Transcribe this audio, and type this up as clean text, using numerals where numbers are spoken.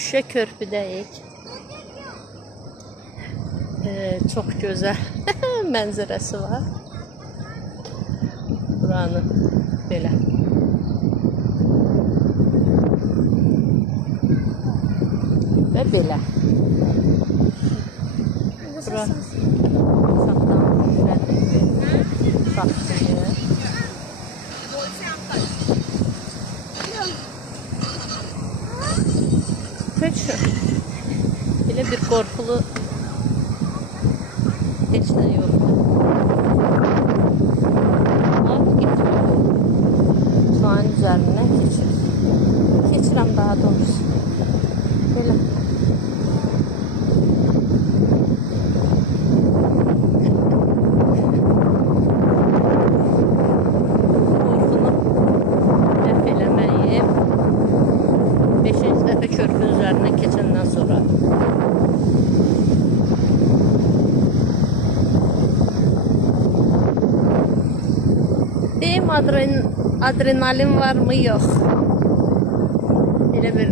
Şüşə körpüdəyik. Çox gözəl mənzərəsi var. Buranı belə. Və belə. Bura saxlanmış şüşədir. Saxlayır. Heç belə bir qorxulu heç nə yoxdur. At geçir. Çayın üzərindən keçir. Keçirəm daha doğrusu. Belə. Qorxunu dəf eləməyib. 5-ci dəfə körpünün üzərindən keçəndən sonra. Deyim, adrenalin var mı? Yox. Elə bir